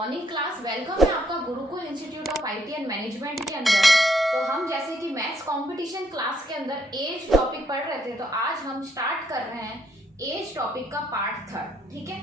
Morning class. Welcome है आपका Gurukul institute of IT and management के अंदर। तो हम जैसे कि मैथ्स कंपटीशन क्लास के अंदर एज टॉपिक पढ़ रहे थे, तो आज हम स्टार्ट कर रहे हैं एज टॉपिक का पार्ट 3। ठीक है,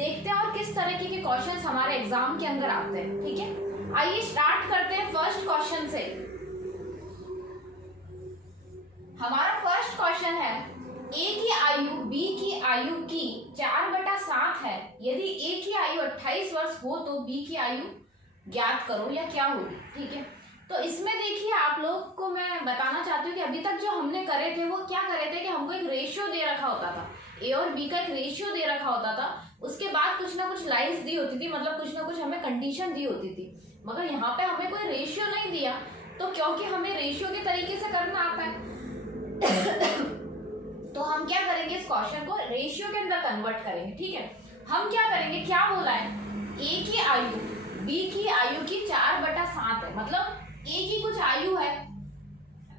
देखते हैं और किस तरीके के क्वेश्चंस हमारे एग्जाम के अंदर आते हैं। ठीक है, आइए स्टार्ट करते हैं फर्स्ट क्वेश्चन से। हमारा फर्स्ट क्वेश्चन है, ए की आयु बी की आयु की 4/7 है। यदि ए की आयु 28 वर्ष हो तो बी की आयु ज्ञात करो या क्या होगी। ठीक है, तो इसमें देखिए आप लोग को मैं बताना चाहती हूँ कि अभी तक जो हमने करे थे वो क्या करे थे कि हमको एक रेशियो दे रखा होता था, ए और बी का एक रेशियो दे रखा होता था। उसके बाद कुछ ना कुछ लाइंस दी होती थी, मतलब कुछ ना कुछ हमें कंडीशन दी होती थी। मगर यहाँ पे हमें कोई रेशियो नहीं दिया, तो क्योंकि हमें रेशियो के तरीके से करना आता है तो हम क्या करेंगे, इस क्वेश्चन को रेशियो के अंदर कन्वर्ट करेंगे। ठीक है, हम क्या करेंगे, क्या बोला है, ए की आयु बी की आयु की 4/7 है। मतलब ए की कुछ आयु है,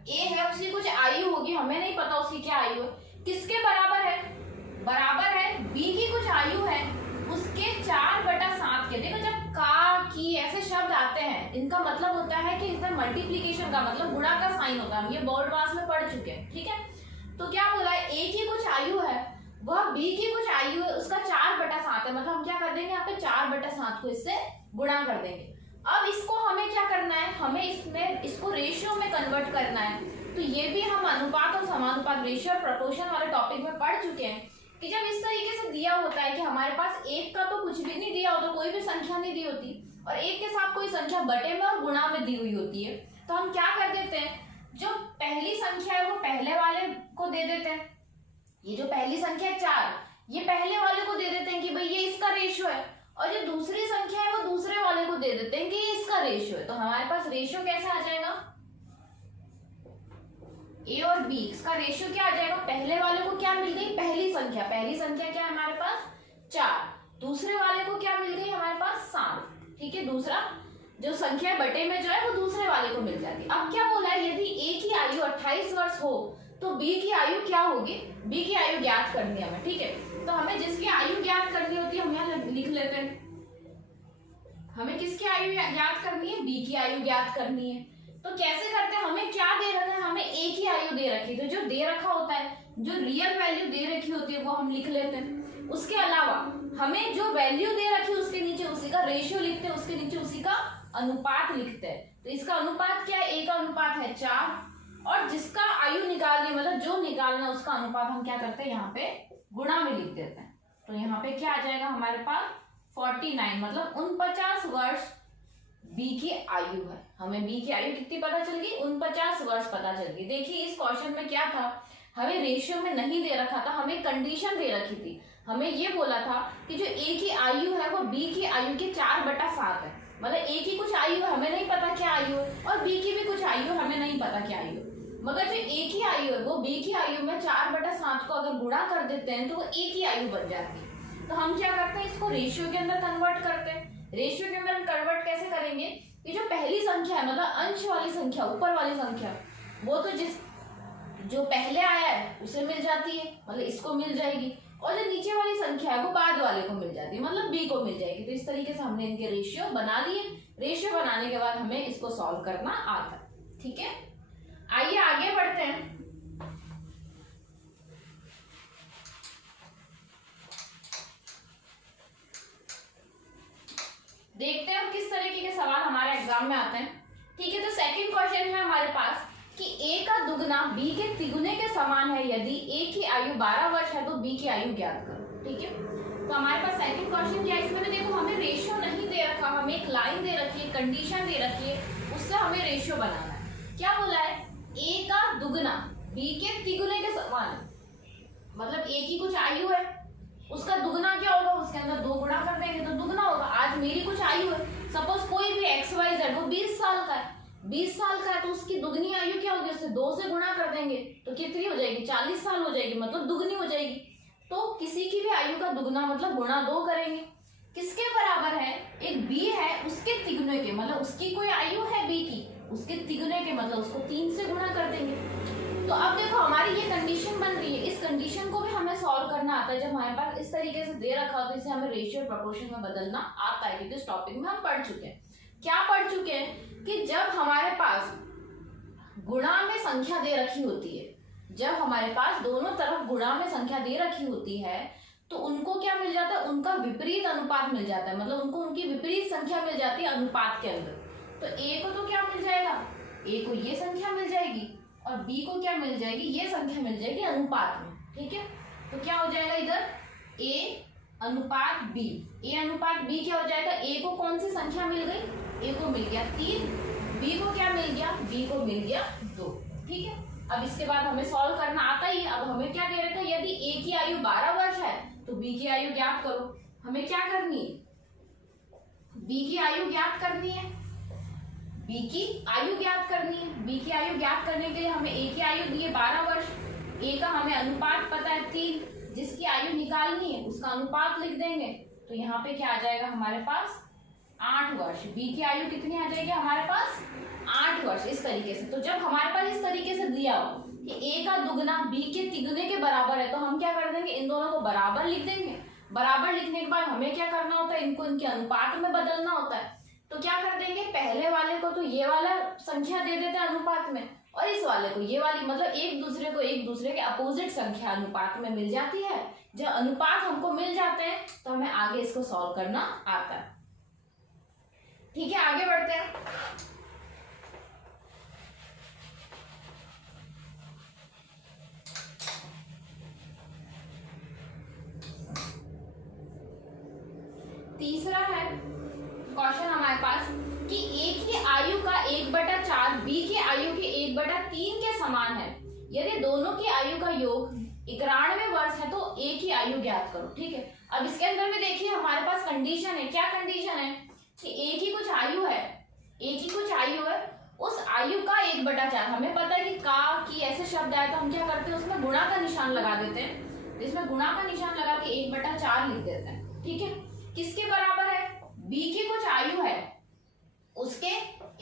ए है उसकी कुछ आयु होगी, हमें नहीं पता उसकी क्या आयु है, किसके बराबर है, बराबर है बी की कुछ आयु है उसके 4/7 के। देखो जब का की ऐसे शब्द आते हैं, इनका मतलब होता है कि इसमें मल्टीप्लीकेशन का मतलब गुणा का साइन होता है। हम ये बोर्ड पास में पढ़ चुके हैं। ठीक है, तो क्या बोला है, ए की कुछ आयु है वह बी की कुछ आयु है उसका 4/7 है। मतलब हम क्या कर देंगे, यहाँ पे 4/7 को इससे गुणा कर देंगे। अब इसको हमें क्या करना है, हमें इसमें इसको रेशियो में कन्वर्ट करना है। तो ये भी हम अनुपात और समानुपात रेशियो और प्रोपोर्शन वाले टॉपिक में पढ़ चुके हैं कि जब इस तरीके से दिया होता है कि हमारे पास एक का तो कुछ भी नहीं दिया होता, कोई भी संख्या नहीं दी होती, और एक के साथ कोई संख्या बटे में और गुणा में दी हुई होती है, तो हम क्या कर देते हैं, जो पहली संख्या है वो पहले वाले को दे देते हैं। ये जो पहली संख्या है 4, ये पहले वाले को दे देते हैं कि भाई ये इसका रेशियो है, और जो दूसरी संख्या है वो दूसरे वाले को दे देते हैं कि ये इसका रेशियो है। तो हमारे पास रेशियो कैसा आ जाएगा, ए और बी इसका रेशियो क्या आ जाएगा, पहले वाले को क्या मिल गई, पहली संख्या क्या है हमारे पास 4, दूसरे वाले को क्या मिल गई हमारे पास 7। ठीक है, दूसरा जो संख्या बटे में जो है वो दूसरे वाले को मिल जाती है। अब क्या बोला है, यदि ए की आयु 28 वर्ष हो तो बी की आयु क्या होगी, बी की आयु ज्ञात करनी है हमें। ठीक है, तो हमें जिसकी आयु ज्ञात करनी होती है हम यहाँ लिख लेते हैं, हमें किसकी आयु ज्ञात करनी है, बी की आयु ज्ञात करनी है। तो कैसे करते हैं, हमें क्या दे रखा है, हमें ए की आयु दे रखी है, तो जो दे रखा होता है, जो रियल वैल्यू दे रखी होती है वो हम लिख लेते हैं। उसके अलावा हमें जो वैल्यू दे रखी है उसके नीचे उसी का रेशियो लिखते हैं, उसके नीचे उसी का अनुपात लिखते हैं। तो इसका अनुपात क्या है, ए का अनुपात है 4, और जिसका आयु निकालनी मतलब जो निकालना है उसका अनुपात हम क्या करते हैं, यहाँ पे गुणा में लिख देते हैं। तो यहाँ पे क्या आ जाएगा हमारे पास 49, मतलब 49 वर्ष बी की आयु है। हमें बी की आयु कितनी पता चल गई, 49 वर्ष पता चल गई। देखिए इस क्वेश्चन में क्या था, हमें रेशियो में नहीं दे रखा था, हमें कंडीशन दे रखी थी। हमें ये बोला था कि जो ए की आयु है वो बी की आयु के 4/7 है। मतलब ए की कुछ आयु हमें नहीं पता क्या आयु है, और बी की भी कुछ आयु हमें नहीं पता क्या आयु है। मगर जो ए की आयु है वो बी की आयु में 4/7 को अगर गुणा कर देते हैं तो वो ए की आयु बन जाती है। तो हम क्या करते हैं, इसको रेशियो के अंदर कन्वर्ट करते हैं। रेशियो के अंदर कन्वर्ट कैसे करेंगे, कि जो पहली संख्या है मतलब अंश वाली संख्या, ऊपर वाली संख्या, वो तो जो पहले आया है उसे मिल जाती है, मतलब इसको मिल जाएगी, और जो नीचे वाली संख्या है वो बाद वाले को मिल जाती है, मतलब बी को मिल जाएगी। तो इस तरीके से हमने इनके रेशियो बना लिए। रेशियो बनाने के बाद हमें इसको सॉल्व करना आता है। ठीक है, आइए आगे बढ़ते हैं। देखते हैं किस तरीके के सवाल हमारे एग्जाम में आते हैं। ठीक है, तो सेकंड क्वेश्चन है हमारे पास कि ए का दुगना बी के तिगुने के समान है। यदि ए की आयु 12 वर्ष है तो बी की आयु ज्ञात करो। ठीक है, तो हमारे पास सेकंड क्वेश्चन क्या है, इसमें देखो हमें रेशियो नहीं दे रखा, हमें एक लाइन दे रखी है, कंडीशन दे रखी है, उससे हमें रेशियो बनाना है। क्या बोला है, ए का दुगना बी के तिगुने के समान है। मतलब ए की कुछ आयु है, उसका दुगना क्या होगा, उसके अंदर 2 गुणा कर देंगे तो दुगना होगा। आज मेरी कुछ आयु है, सपोज कोई भी XYZ वो 20 साल का है, 20 साल का है, तो उसकी दुगनी आयु क्या होगी, उससे 2 से गुणा कर देंगे तो कितनी हो जाएगी, 40 साल हो जाएगी, मतलब दुगनी हो जाएगी। तो किसी की भी आयु का दुगना मतलब गुणा 2 करेंगे। किसके बराबर है, एक बी है उसके तिगुने के, मतलब उसकी कोई आयु है b की, उसके तिगुने के मतलब उसको 3 से गुणा कर देंगे। तो अब देखो हमारी ये कंडीशन बन रही है, इस कंडीशन को भी हमें सॉल्व करना आता है। जब हमारे पास इस तरीके से दे रखा हो तो इसे हमें रेशियो प्रोपोर्शन में बदलना आता है, क्योंकि इस टॉपिक में हम पढ़ चुके हैं। क्या पढ़ चुके हैं कि जब हमारे पास गुणा में संख्या दे रखी होती है, जब हमारे पास दोनों तरफ गुणा में संख्या दे रखी होती है तो उनको क्या मिल जाता है, उनका विपरीत अनुपात मिल जाता है, मतलब उनको उनकी विपरीत संख्या मिल जाती है अनुपात के अंदर। तो a को तो क्या मिल जाएगा, a को ये संख्या मिल जाएगी और b को क्या मिल जाएगी, ये संख्या मिल जाएगी अनुपात में। ठीक है, तो क्या हो जाएगा इधर a अनुपात b, a अनुपात b क्या हो जाएगा, a को कौन सी संख्या मिल गई, a को मिल गया 3, b को क्या मिल गया, b को मिल गया 2। ठीक है, अब इसके बाद हमें सॉल्व करना आता ही है। अब हमें क्या दे रखा है, यदि a की आयु 12 वर्ष है तो b की आयु ज्ञात करो। हमें क्या करनी है, b की आयु ज्ञात करनी है, b की आयु ज्ञात करनी है। b की आयु ज्ञात करने के लिए हमें a की आयु दी है 12 वर्ष, a का हमें अनुपात पता है 3, जिसकी आयु निकालनी है उसका अनुपात लिख देंगे। तो यहाँ पे क्या आ जाएगा हमारे पास 8 वर्ष, b की आयु कितनी आ जाएगी हमारे पास 8 वर्ष। इस तरीके से, तो जब हमारे पास इस तरीके से दिया हो कि a का दुगना b के तिगुने के बराबर है तो हम क्या कर देंगे, इन दोनों को बराबर लिख देंगे। बराबर लिखने के बाद हमें क्या करना होता है, इनको इनके अनुपात में बदलना होता है। तो क्या कर देंगे, पहले वाले को तो ये वाला संख्या दे देते हैं अनुपात में, और इस वाले को ये वाली, मतलब एक दूसरे के अपोजिट संख्या अनुपात में मिल जाती है। जब अनुपात हमको मिल जाते हैं तो हमें आगे इसको सॉल्व करना आता है। ठीक है, आगे बढ़ते हैं। तीसरा है क्वेश्चन हमारे पास कि a की आयु का 1/4 b की आयु के 1/3 के समान है, यदि दोनों की आयु का योग 91 वर्ष है तो a की आयु ज्ञात करो। ठीक है, अब इसके अंदर में देखिए हमारे पास कंडीशन है। क्या कंडीशन है कि a की कुछ आयु है, a की कुछ आयु है, उस आयु का 1/4। हमें पता है कि का की ऐसे शब्द आए तो हम क्या करते हैं, उसमें गुणा का निशान लगा देते हैं। इसमें गुणा का निशान लगा के 1/4 लिख देते हैं। ठीक है, किसके बराबर है, b की कुछ आयु है उसके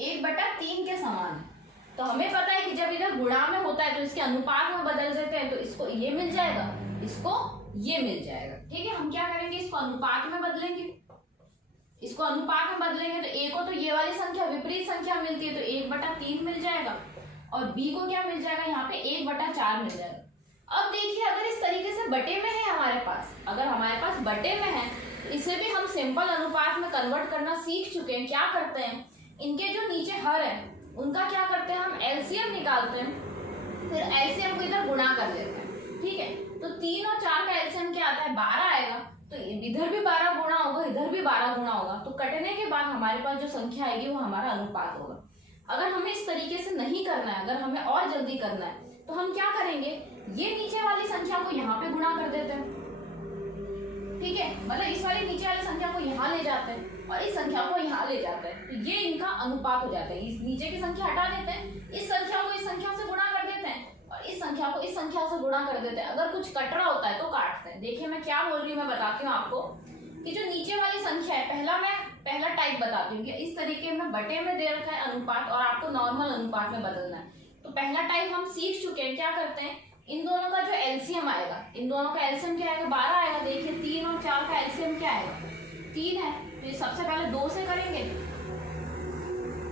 1/3 के समान है। तो हमें पता है कि जब इधर गुणा में होता है तो इसके अनुपात में बदल देते हैं, तो इसको ये मिल जाएगा, इसको ये मिल जाएगा। ठीक है, हम क्या करेंगे, इसको अनुपात में बदलेंगे। इसको अनुपात में बदलेंगे तो a को तो ये वाली संख्या विपरीत संख्या मिलती है तो 1/3 मिल जाएगा, और b को क्या मिल जाएगा, यहाँ पे 1/4 मिल जाएगा। अब देखिए अगर इस तरीके से बटे में है हमारे पास, अगर हमारे पास बटे में है, इसे भी हम सिंपल अनुपात में कन्वर्ट करना सीख चुके हैं। क्या करते हैं, इनके जो नीचे हर है उनका क्या करते हैं, हम एलसीएम निकालते हैं, फिर एलसीएम को इधर गुणा कर लेते हैं। ठीक है, तो 3 और 4 का एलसीएम क्या आता है, 12 आएगा, तो इधर भी 12 गुणा होगा, इधर भी 12 गुणा होगा, तो कटने के बाद हमारे पास जो संख्या आएगी वो हमारा अनुपात होगा। अगर हमें इस तरीके से नहीं करना है, अगर हमें और जल्दी करना है तो हम क्या करेंगे, ये नीचे वाली संख्या को यहाँ पे गुणा कर देते हैं। ठीक है, मतलब इस वाली नीचे वाली संख्या को यहाँ ले जाते हैं और इस संख्या को यहाँ ले जाते हैं, तो ये इनका अनुपात हो जाता है। इस नीचे की संख्या हटा देते हैं, इस संख्या को इस संख्या से गुणा कर देते हैं और इस संख्या को इस संख्या से गुणा कर देते हैं। अगर कुछ कट रहा होता है तो काटते हैं। देखिए मैं क्या बोल रही हूँ, मैं बताती हूँ आपको कि जो नीचे वाली संख्या है, पहला टाइप बताती हूँ कि इस तरीके में बटे में दे रखा है अनुपात और आपको नॉर्मल अनुपात में बदलना है। तो पहला टाइप हम सीख चुके हैं। क्या करते हैं, इन दोनों का जो एलसीएम आएगा, इन दोनों का एलसीएम क्या आएगा, 12 आएगा। देखिए 3 और 4 का एलसीएम क्या आएगा, 3 है, तो ये सबसे पहले 2 से करेंगे।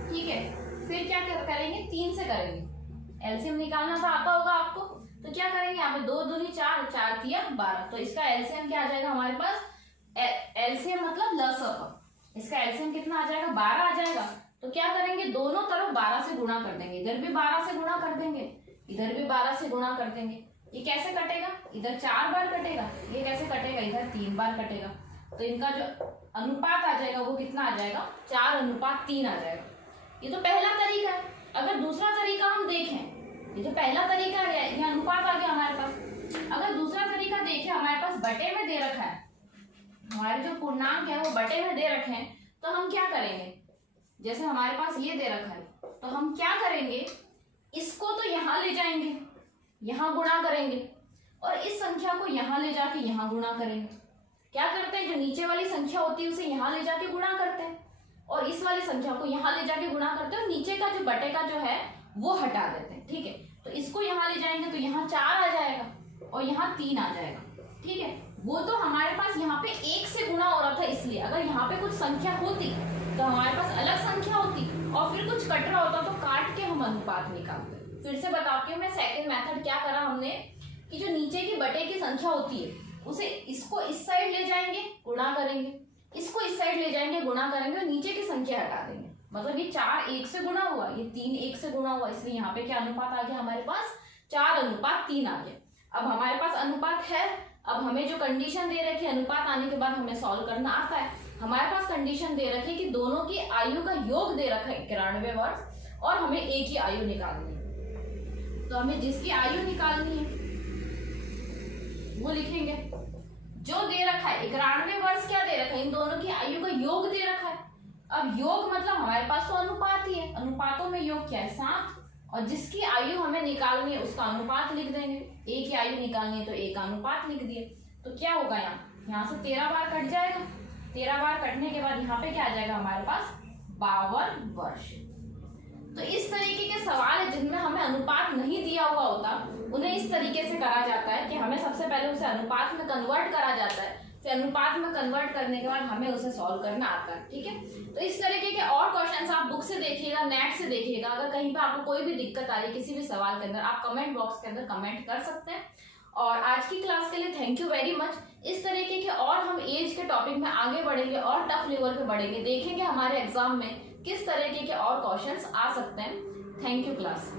ठीक है, फिर क्या करेंगे, 3 से करेंगे। एलसीएम निकालना तो आता होगा आपको, तो क्या करेंगे, यहाँ पे 2 दूनी 4, 4 तिया 12, तो इसका एलसीएम क्या आ जाएगा हमारे पास, एलसीएम मतलब लसअ, इसका एलसीएम कितना आ जाएगा, 12 आ जाएगा। तो क्या करेंगे, दोनों तरफ 12 से गुणा कर देंगे, इधर भी 12 से गुणा कर देंगे, इधर भी 12 से गुणा कर देंगे। ये कैसे कटेगा, इधर 4 बार कटेगा, ये कैसे कटेगा, इधर 3 बार कटेगा। तो इनका जो अनुपात आ जाएगा वो कितना आ जाएगा, 4:3 आ जाएगा। ये तो पहला तरीका है। अगर दूसरा तरीका हम देखें, ये जो पहला तरीका है ये अनुपात आ गया हमारे पास। अगर दूसरा तरीका देखें, हमारे पास बटे में दे रखा है, हमारे जो पूर्णांक है वो बटे में दे रखे हैं, तो हम क्या करेंगे, जैसे हमारे पास ये दे रखा है तो हम क्या करेंगे, इसको तो यहाँ ले जाएंगे, यहाँ गुणा करेंगे, और इस संख्या को यहाँ ले जाके यहाँ गुणा करेंगे। क्या करते हैं, जो नीचे वाली संख्या होती है उसे यहाँ ले जाके गुणा करते हैं। और इस वाली संख्या को यहाँ ले जाके गुणा करते हैं और नीचे का जो बटे का जो है वो हटा देते हैं। ठीक है, तो इसको यहाँ ले जाएंगे तो यहाँ 4 आ जाएगा और यहाँ 3 आ जाएगा। ठीक है, वो तो हमारे पास यहाँ पे 1 से गुणा हो रहा था, इसलिए अगर यहाँ पे कुछ संख्या होती तो हमारे पास अलग संख्या होती और फिर कुछ कट रहा होता तो काट के हम अनुपात निकालते। फिर से बताती हूँ मैं सेकंड मेथड क्या करा हमने कि जो नीचे की बटे की संख्या होती है उसे इसको इस साइड ले जाएंगे गुणा करेंगे, इसको इस साइड ले जाएंगे गुणा करेंगे और नीचे की संख्या हटा देंगे। मतलब ये 4 1 से गुणा हुआ, ये 3 1 से गुणा हुआ, इसलिए यहाँ पे क्या अनुपात आ गया हमारे पास 4:3 आ गया। अब हमारे पास अनुपात है। अब हमें जो कंडीशन दे रखी है अनुपात आने के बाद हमें सॉल्व करना आता है। हमारे पास कंडीशन दे रखी है कि दोनों की आयु का योग दे रखा है 91 वर्ष और हमें एक ही आयु निकालनी है। तो हमें जिसकी आयु निकालनी है वो लिखेंगे। जो दे रखा है 91 वर्ष क्या दे रखा है, इन दोनों की आयु का योग दे रखा है। अब योग मतलब हमारे पास तो अनुपात ही है, अनुपातों में योग क्या है 7, और जिसकी आयु हमें निकालनी है उसका अनुपात लिख देंगे। एक ही आयु निकालनी है तो एक अनुपात लिख दिए। तो क्या होगा यहाँ से 13 बार कट जाएगा। 13 बार कटने के बाद यहाँ पे क्या आ जाएगा हमारे पास 52 वर्ष। तो इस तरीके के सवाल है जिनमें हमें अनुपात नहीं दिया हुआ होता, उन्हें इस तरीके से करा जाता है कि हमें सबसे पहले उसे अनुपात में कन्वर्ट करा जाता है, फिर अनुपात में कन्वर्ट करने के बाद हमें उसे सॉल्व करना आता है। ठीक है, तो इस तरीके के और क्वेश्चंस आप बुक से देखिएगा, नेट से देखिएगा। अगर कहीं पे आपको कोई भी दिक्कत आ रही है किसी भी सवाल के अंदर, आप कमेंट बॉक्स के अंदर कमेंट कर सकते हैं। और आज की क्लास के लिए थैंक यू वेरी मच। इस तरीके के और हम एज के टॉपिक में आगे बढ़ेंगे और टफ लेवल पे बढ़ेंगे, देखेंगे हमारे एग्जाम में किस तरीके के और क्वेश्चंस आ सकते हैं। Thank you class.